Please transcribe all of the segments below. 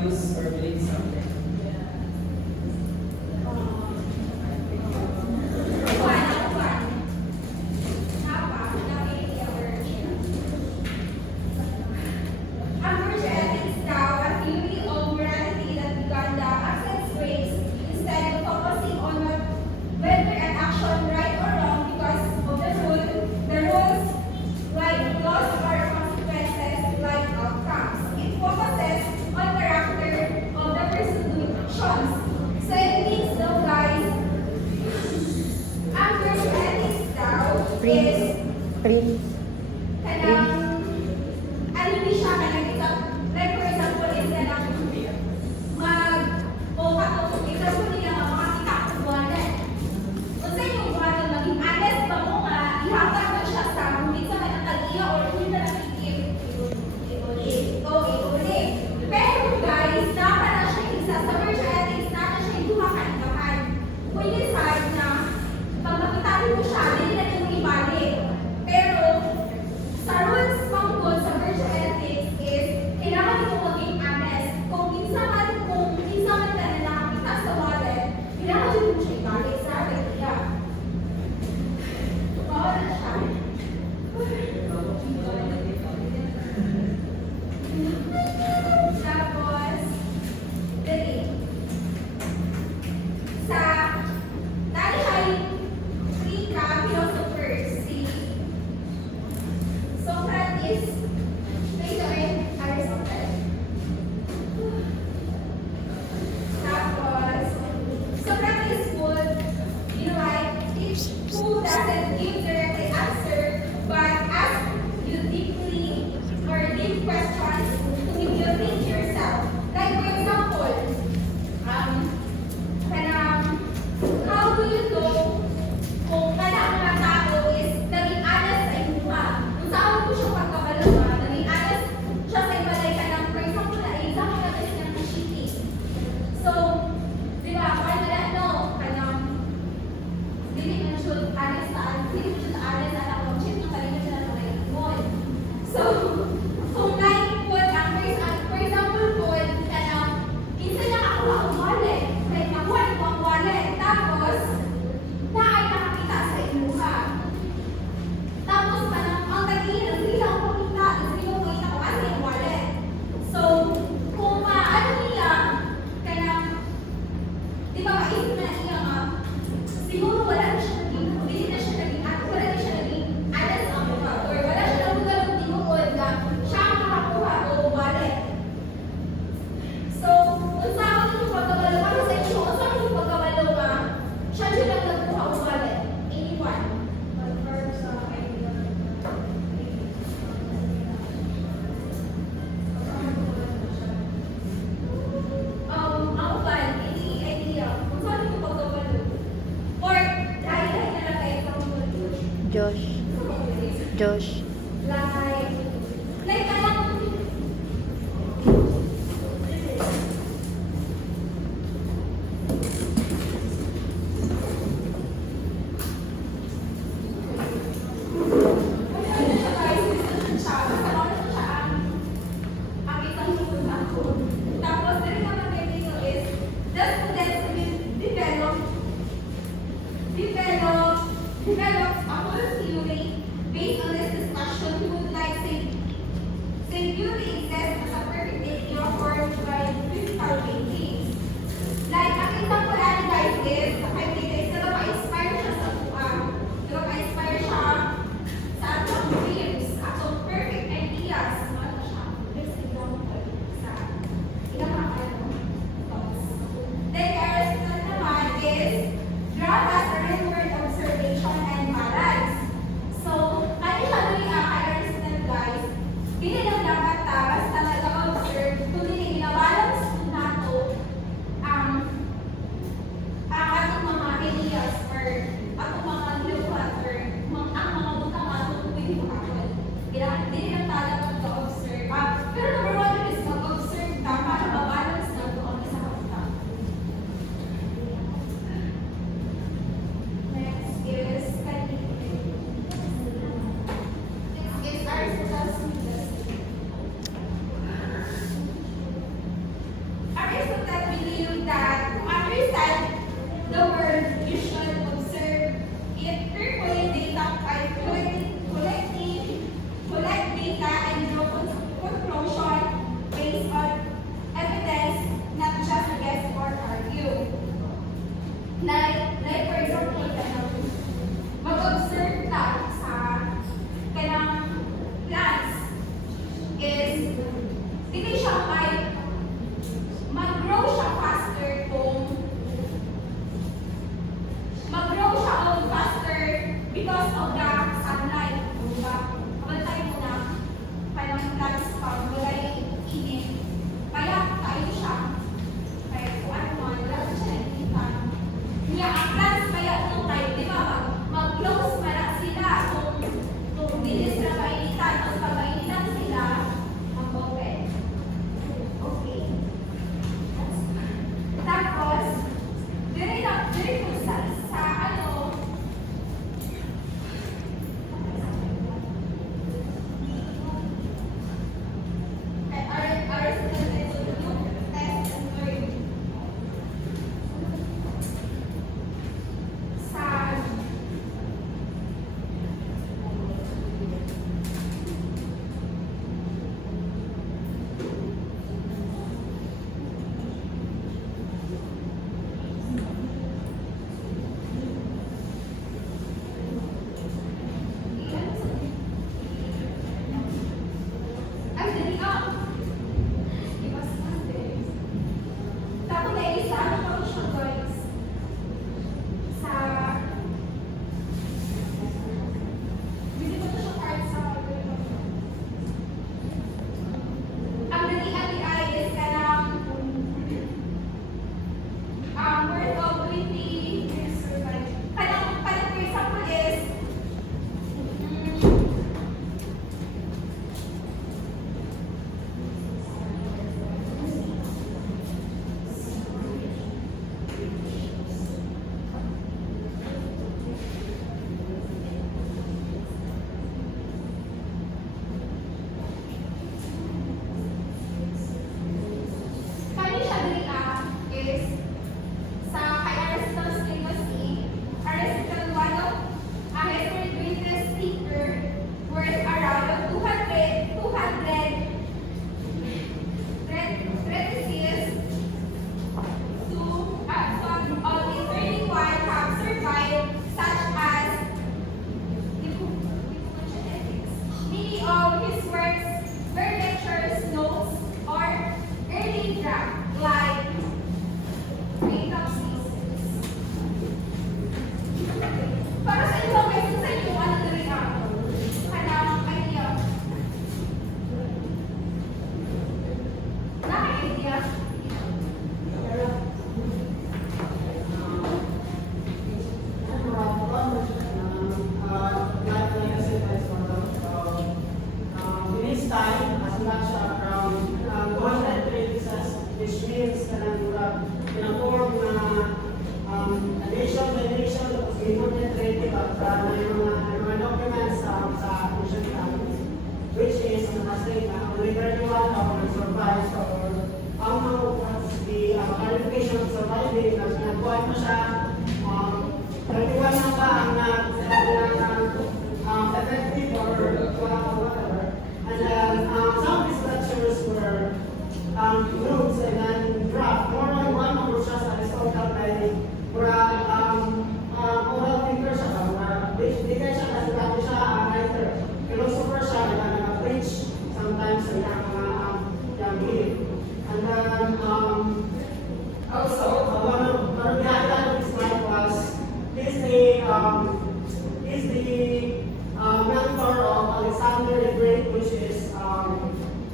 values or beliefs something? and then graph. Normally, one number siya sa historical time. Oral thinker siya. Di kaya siya kasi dati siya writer. Philosopher siya, nag-preach sometimes sa yung belief. And then, also, one of the highlight of his life was, he's the mentor of Alexander the Great, which is a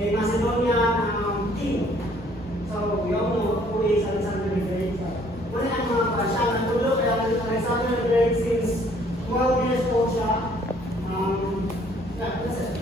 Macedonian king. So we all know who is Alexander the Great. Muna ang mga siya natulog kay Alexander the Great since 12 years old siya. Yeah, that's it.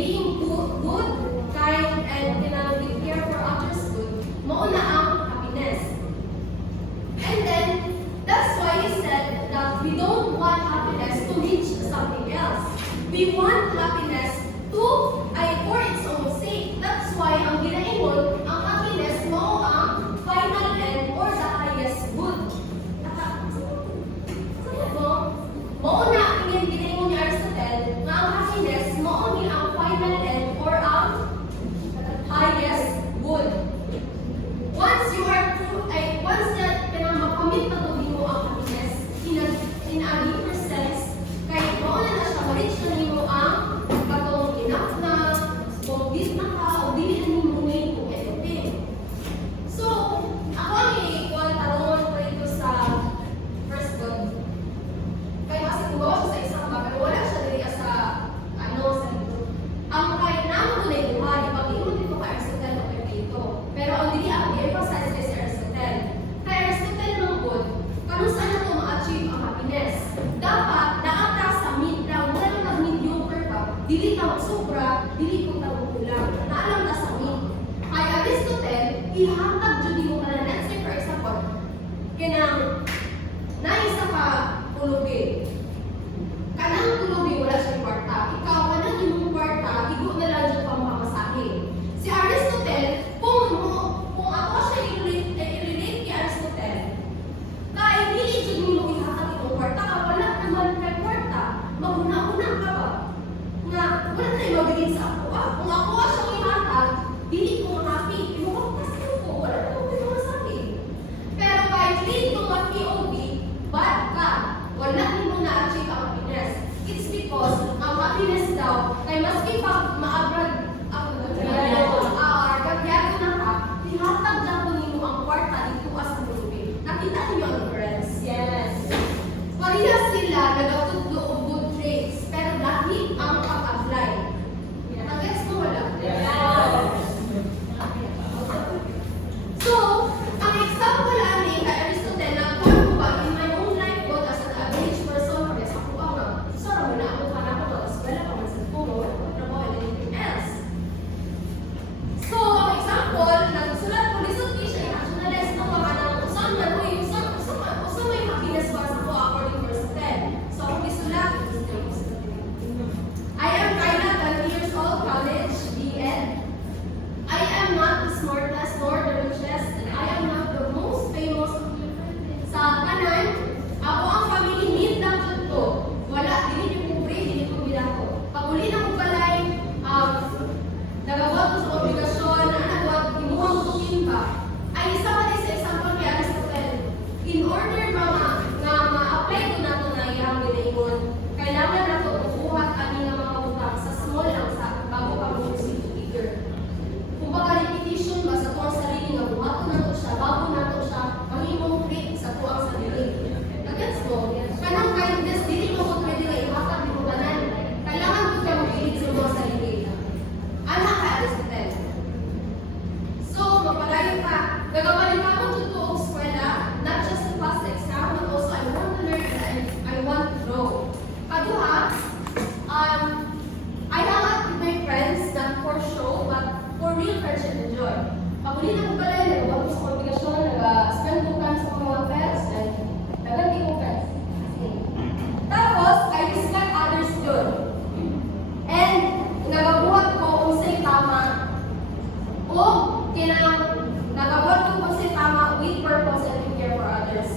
being good, kind, and with care for others good, mauna ang happiness. And then, that's why he said that we don't want happiness to reach something else. We want happiness for its own sake. That's why ang ginaingon, ang happiness mo ang final end or the highest good. Mauna ang ginaingon ni Aristotle na ang happiness mo ang final end or ang highest good. Once na pinamakamit na tuloy mo ang happiness in a deeper sense, kahit mauna na siya, ma-reach na nimo ang katong enough na, bondit na ka, o dili na nimo ngayon kung anything. So, ako ang ikuan tarungan ko ito sa first God. Kaya kasi kung bawa siya sa isang bagay, wala siya dili sa sa dito. Ang kahit naman ko na ibuhay, pag-iwan dito kay Aristotle o kay Plato. Pero ang dili ang i-emphasize kay si Aristotle. Kay Aristotle ng good, kung saan na ito ma-achieve ang happiness. Dapat, naata sa mid-round, wala nang nag-mediocre ka, dili ka mag-sobra, dili ko kulang. Naalam ka sa mid. Kay Aristotle, ihatag dyan mo ka na, let's say for example, kinang naisa ka tulubi. Kanang tulubi, wala siyang kwarta. Ikaw, kanang imong kwarta, igo na lang dyan pang mamasahe. Si Aristotle, kung ako siya i-relate kay Aristotle, kahit hindi dyan mo ihatag itong kwarta ka, wala naman kay kwarta. Maguna-una ka ba? Nga, wala na yung mabigay sa ako. Kung ako siyang ihatag, dili ko happy. Imukas ko, wala na akong masahe. Pero kahit lead ko mag-POV, bad ka. Wala din mo na-achieve ang happiness. It's because ang happiness daw ay maski pag maabrag kagyado na ka, ihatag na po ninyo ang kwarta dito as ang tulubi. Nakita niyo ang friends? Yes. Parehas sila nagatudlo o good traits, pero dahil ang pag-apply. Nag-gets mo wala? So, ang example ani kay Aristotle na kung ba in my own life God as an average person, yes ako ba nga, sorry mo na ako pa na ako, wala pa man sa puno, wala pa trabaho and anything else. So, ang example, nagsulat ko, lisod ko siya, i-rationalize ko mga ng usan man, usan may happiness para sa ko according to Aristotle. So, ako gisulat, I am Kyla, 20 years old, college, BN. I am not the smartest nor the richest, and I am not the most famous. Sa kanan, ako ang family need lang jud ko. Wala, dili niyo kumpre, dili ko bilako. Pag uli na ko balay, nagawag ko sa obligasyon, nagawag, imuhang tukin ba? Ay isa pa din sa example kay Aristotle. In order ma-apply ko na ito na iyang ginaingon, kailangan na ito ubuhat ani nga mga utang sa small lang sa bago pa mo si bigger. Kung baka repetition ba sa tuwang sarili nga buhato na ito siya, bago na ito siya, mahimong create sa tuwang sarili. Nagets mo? Kanang kindness, dili mo ko pwede nga ihatag di mo ganan. Kailangan ko ka mag-ilit sa mga sarili. Anak ka, Aristotle. So, mapalayo ka. Gagawalin ka akong tuto o eskwela, not just to pass the exam, but also I want to learn and I want to grow. Kaduha, I hang out with my friends, not for show, but for real friendship and joy. Pag uli na ko pala yun, nagawag ko sa obligasyon, nag-spend ko time sa mga friends, and naganti ko friends. Tapos, I respect others good. And, nagabuhat ko kung sa'y tama, o nagabuhat ko kung sa'y tama with purpose and to care for others.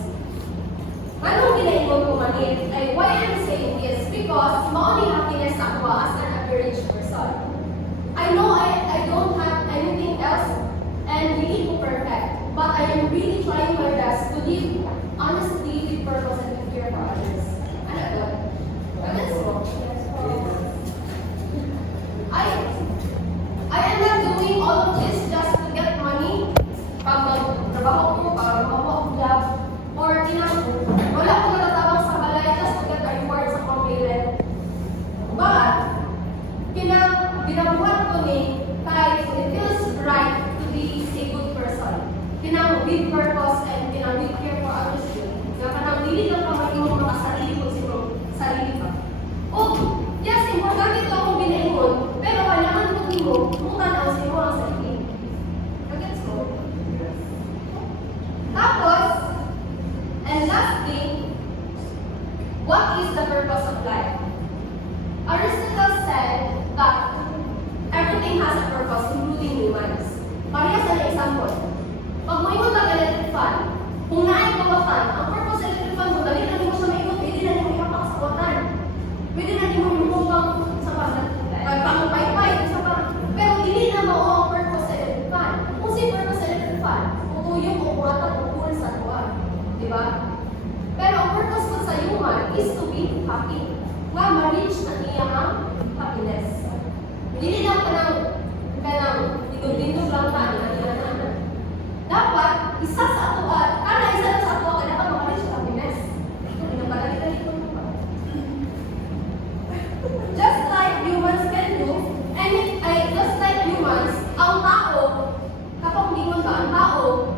Anong ginaingon ko manit? Why I'm saying this? Because, mauni happiness ako as an average person. I know I don't have anything else and really ko perfect, but I am really trying my best to live honestly with purpose and to care for others. Ano ba? That's all. I am not doing all of this just to get money pag magtrabaho ko, para makawa akong job, or wala ko natatabang sa balay just to get a reward sa pang-parent. But, ginabuhat ko ni kahit it feels right to be a good person. With purpose and with care for others yun. Kaya kanang dili lang pa maging mga sarili ko siguro sarili pa. O, yes, importante ito akong ginaingon, pero mo, mutanaw sa iyo ang sarili. Nagets mo? Tapos, and lastly, what is the purpose of life? Aristotle said that everything has a purpose, including humans. Parehas na example. Pag mo ikot ang electric fan, kung naay kawatan, ang purpose sa electric fan mo, dali na mo siya maikot, pwede na mo ipapak sa kawatan. Pwede na mo imumpang sa pangpaypay, sa pang... Pero hindi na mo ang purpose sa electric fan. Kung si purpose sa electric fan, utuyok o kuwatan o cool sa kuwa. Diba? Pero ang purpose ko sa human is to be happy. Nga ma-reach na niya ang happiness. Hindi lang kanang dindog-dindog lang tayo na dapat isa sa ato kada isa sa ato ka dapat maka-reach ang happiness. Ito pinapalali ko pa. Just like humans can do, and just like humans, ang tao, kapag lingon ka, ang tao,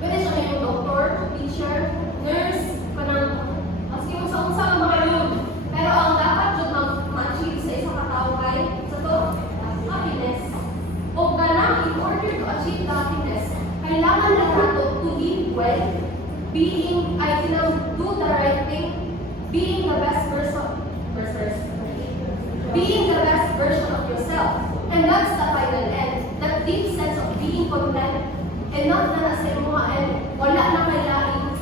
pwede siya ngayong doctor, teacher, nurse, kanang, maski mo sa unsa ang mga yun. Pero ang dapat yun ma-achieve sa isang katao kay, sa to, happiness. O ganang, in order to achieve the happiness, kailangan na nato to live well, do the right thing, being the best version of yourself. And that's the final end. That deep sense of being content, and not na nasa mga and wala na kailangan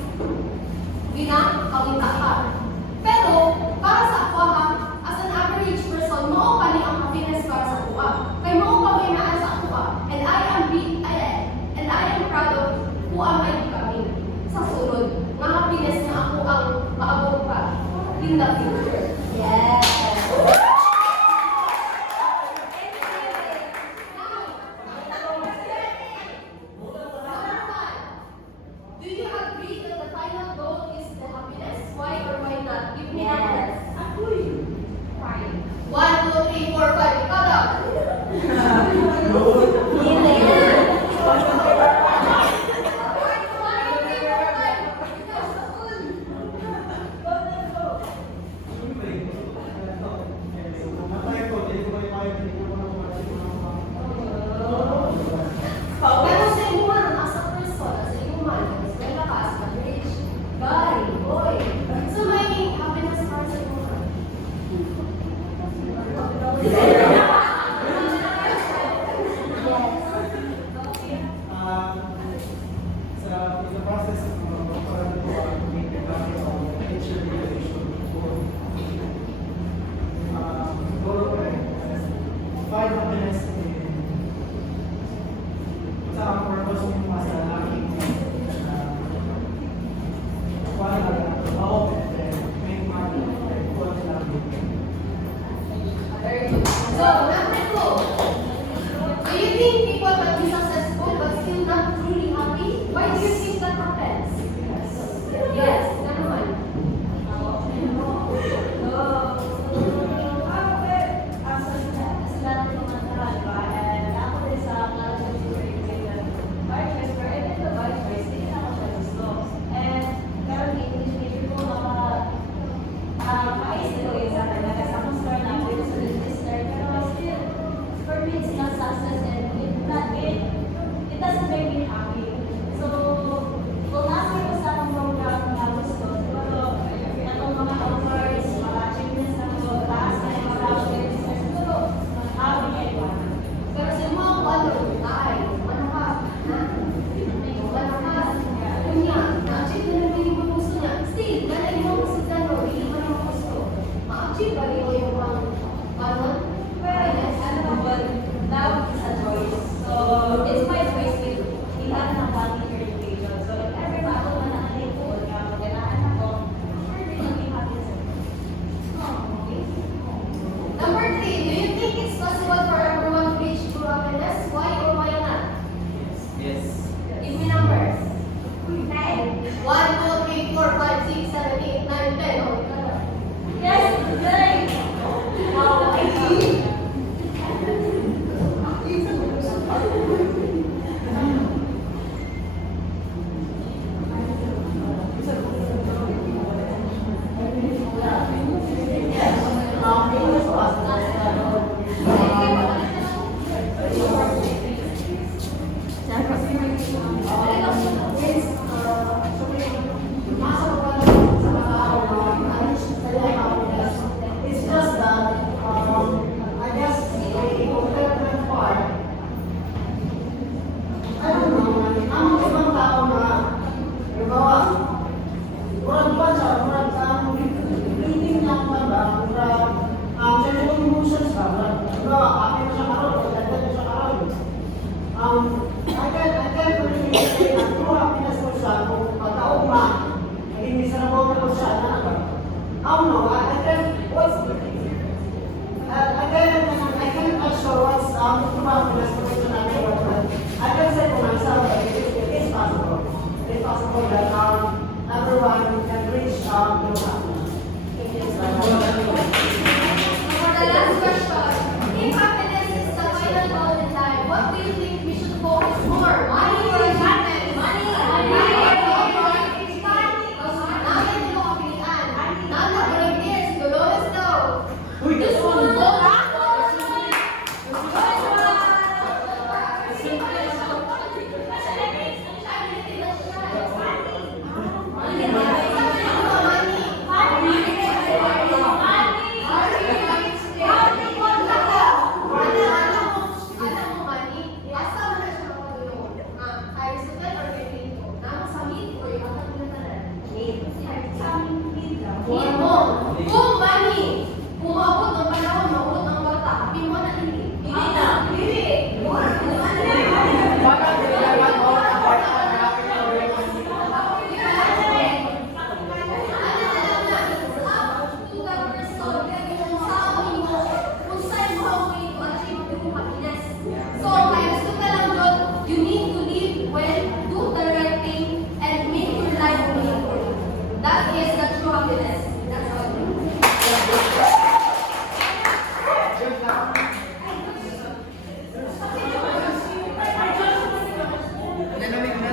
ginakawita ka. Pero, para sa ako ha, as an average person, mao pa ni ang happiness para sa ako. Kay mao pa may naa sa ako. And I am proud of who am I becoming sa sunod. Nga happiness na ako ang maabot pa in the future. Yes! Do you agree that the final goal is the happiness? Why or why not? Give me answers. Why? 1, 2, 3, 4, 5. Ikaw daw. Pero sa human, as a person, as a human, as may lakas, mag-rich, guy, boy. So may happiness para sa human. In the process of nature regulation find happiness sa purpose mo sa aking make money and what Very good. So, number 2. Do you think people can be successful but still not truly happy? Why do you think that happens? Yes, naman. It doesn't make me happy. So, kung nasa ko sa akong program na I can really say na true happiness ko siya kung pagkaugma, naging miserable na ko siya na I don't know, I can assure what's true happiness ko